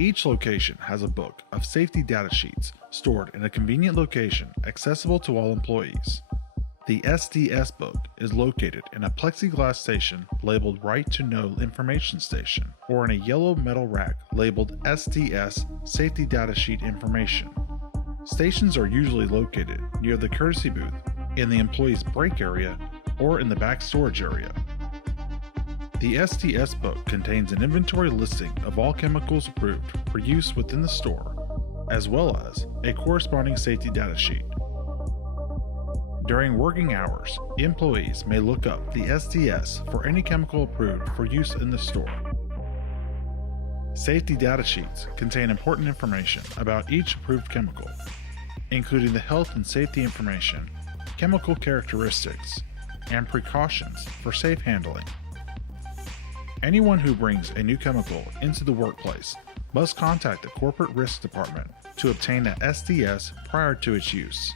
Each location has a book of safety data sheets stored in a convenient location accessible to all employees. The SDS book is located in a plexiglass station labeled Right to Know Information Station, or in a yellow metal rack labeled SDS Safety Data Sheet Information. Stations are usually located near the courtesy booth, in the employee's break area, or in the back storage area. The SDS book contains an inventory listing of all chemicals approved for use within the store, as well as a corresponding safety data sheet. During working hours, employees may look up the SDS for any chemical approved for use in the store. Safety data sheets contain important information about each approved chemical, including the health and safety information, chemical characteristics, and precautions for safe handling. Anyone who brings a new chemical into the workplace must contact the Corporate Risk Department to obtain a SDS prior to its use.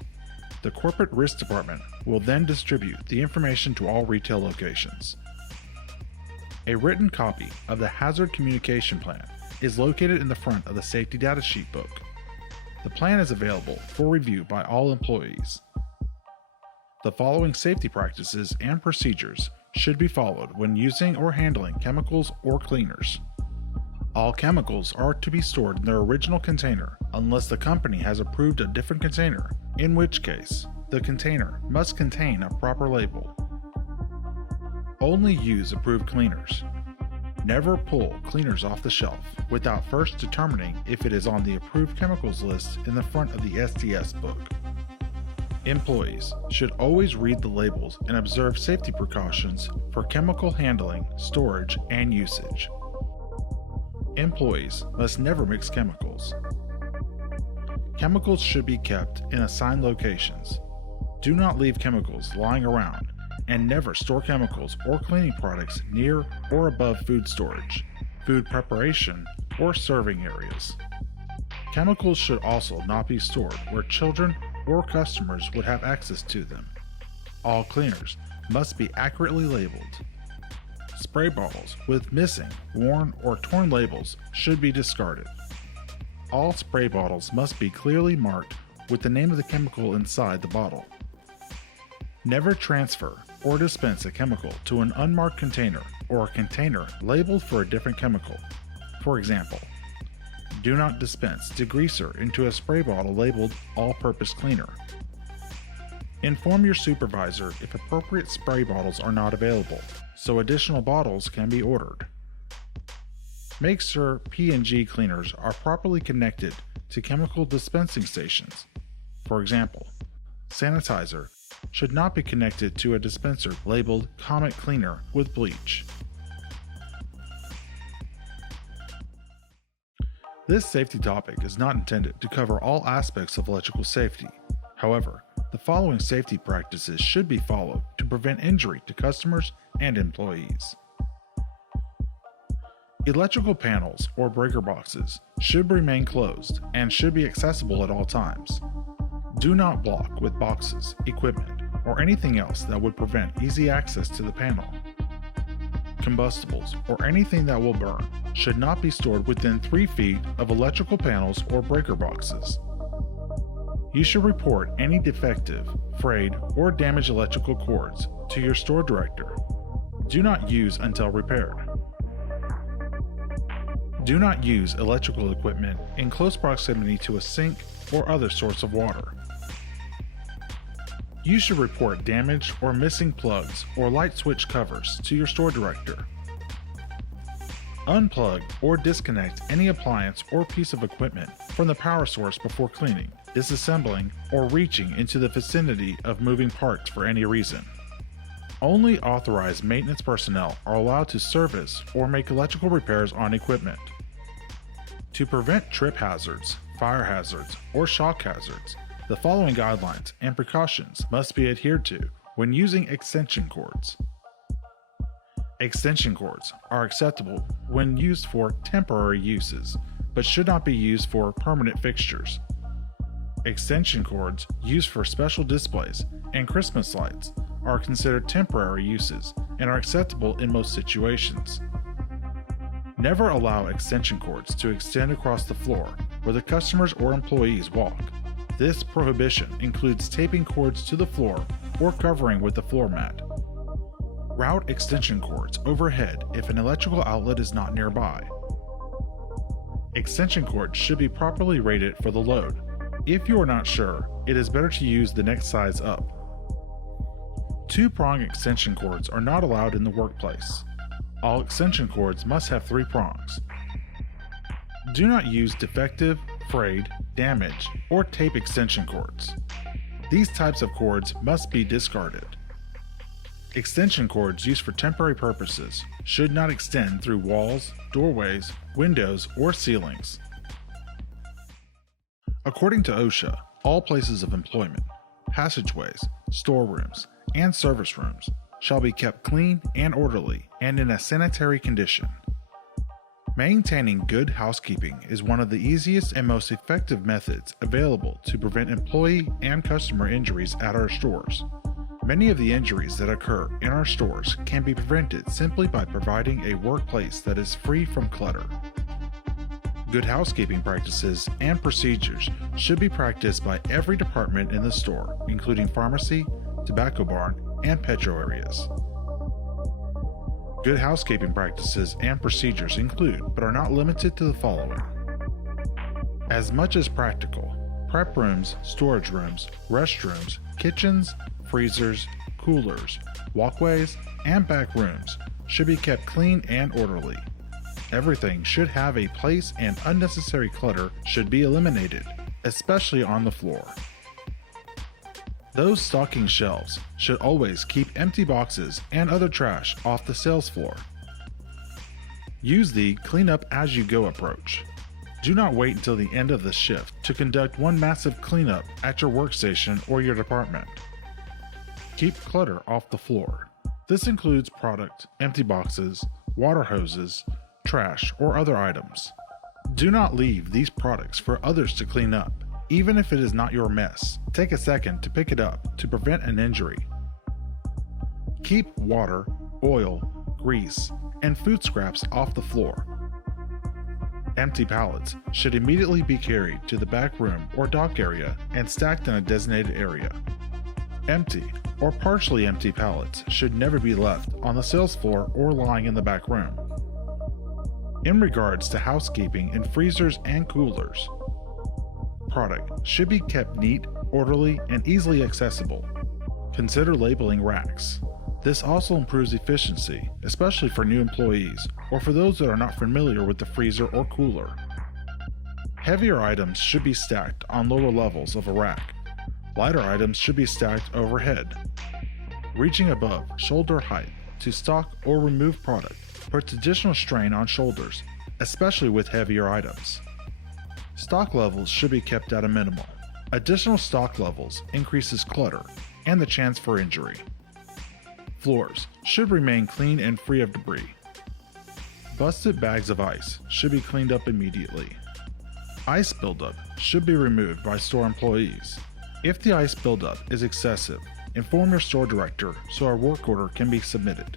The Corporate Risk Department will then distribute the information to all retail locations. A written copy of the Hazard Communication Plan is located in the front of the Safety Data Sheet book. The plan is available for review by all employees. The following safety practices and procedures should be followed when using or handling chemicals or cleaners. All chemicals are to be stored in their original container unless the company has approved a different container, in which case the container must contain a proper label. Only use approved cleaners. Never pull cleaners off the shelf without first determining if it is on the approved chemicals list in the front of the SDS book. Employees should always read the labels and observe safety precautions for chemical handling, storage, and usage. Employees must never mix chemicals. Chemicals should be kept in assigned locations. Do not leave chemicals lying around, and never store chemicals or cleaning products near or above food storage, food preparation, or serving areas. Chemicals should also not be stored where children or customers would have access to them. All cleaners must be accurately labeled. Spray bottles with missing, worn, or torn labels should be discarded. All spray bottles must be clearly marked with the name of the chemical inside the bottle. Never transfer or dispense a chemical to an unmarked container or a container labeled for a different chemical. For example, do not dispense degreaser into a spray bottle labeled all-purpose cleaner. Inform your supervisor if appropriate spray bottles are not available, so additional bottles can be ordered. Make sure P&G cleaners are properly connected to chemical dispensing stations. For example, sanitizer should not be connected to a dispenser labeled Comet Cleaner with bleach. This safety topic is not intended to cover all aspects of electrical safety. However, the following safety practices should be followed to prevent injury to customers and employees. Electrical panels or breaker boxes should remain closed and should be accessible at all times. Do not block with boxes, equipment, or anything else that would prevent easy access to the panel. Combustibles or anything that will burn should not be stored within 3 feet of electrical panels or breaker boxes. You should report any defective, frayed, or damaged electrical cords to your store director. Do not use until repaired. Do not use electrical equipment in close proximity to a sink or other source of water. You should report damaged or missing plugs or light switch covers to your store director. Unplug or disconnect any appliance or piece of equipment from the power source before cleaning, disassembling, or reaching into the vicinity of moving parts for any reason. Only authorized maintenance personnel are allowed to service or make electrical repairs on equipment. To prevent trip hazards, fire hazards, or shock hazards, the following guidelines and precautions must be adhered to when using extension cords. Extension cords are acceptable when used for temporary uses, but should not be used for permanent fixtures. Extension cords used for special displays and Christmas lights are considered temporary uses and are acceptable in most situations. Never allow extension cords to extend across the floor where the customers or employees walk. This prohibition includes taping cords to the floor or covering with the floor mat. Route extension cords overhead if an electrical outlet is not nearby. Extension cords should be properly rated for the load. If you are not sure, it is better to use the next size up. Two-prong extension cords are not allowed in the workplace. All extension cords must have 3 prongs. Do not use defective, frayed, damaged, or tape extension cords. These types of cords must be discarded. Extension cords used for temporary purposes should not extend through walls, doorways, windows, or ceilings. According to OSHA, all places of employment, passageways, storerooms, and service rooms shall be kept clean and orderly and in a sanitary condition. Maintaining good housekeeping is one of the easiest and most effective methods available to prevent employee and customer injuries at our stores. Many of the injuries that occur in our stores can be prevented simply by providing a workplace that is free from clutter. Good housekeeping practices and procedures should be practiced by every department in the store, including pharmacy, tobacco barn, and petro areas. Good housekeeping practices and procedures include, but are not limited to, the following. As much as practical, prep rooms, storage rooms, restrooms, kitchens, freezers, coolers, walkways, and back rooms should be kept clean and orderly. Everything should have a place and unnecessary clutter should be eliminated, especially on the floor. Those stocking shelves should always keep empty boxes and other trash off the sales floor. Use the clean up as you go approach. Do not wait until the end of the shift to conduct one massive cleanup at your workstation or your department. Keep clutter off the floor. This includes product, empty boxes, water hoses, trash, or other items. Do not leave these products for others to clean up. Even if it is not your mess, take a second to pick it up to prevent an injury. Keep water, oil, grease, and food scraps off the floor. Empty pallets should immediately be carried to the back room or dock area and stacked in a designated area. Empty or partially empty pallets should never be left on the sales floor or lying in the back room. In regards to housekeeping in freezers and coolers, product should be kept neat, orderly, and easily accessible. Consider labeling racks. This also improves efficiency, especially for new employees or for those that are not familiar with the freezer or cooler. Heavier items should be stacked on lower levels of a rack. Lighter items should be stacked overhead. Reaching above shoulder height to stock or remove product puts additional strain on shoulders, especially with heavier items. Stock levels should be kept at a minimal. Additional stock levels increases clutter and the chance for injury. Floors should remain clean and free of debris. Busted bags of ice should be cleaned up immediately. Ice buildup should be removed by store employees. If the ice buildup is excessive, inform your store director so a work order can be submitted.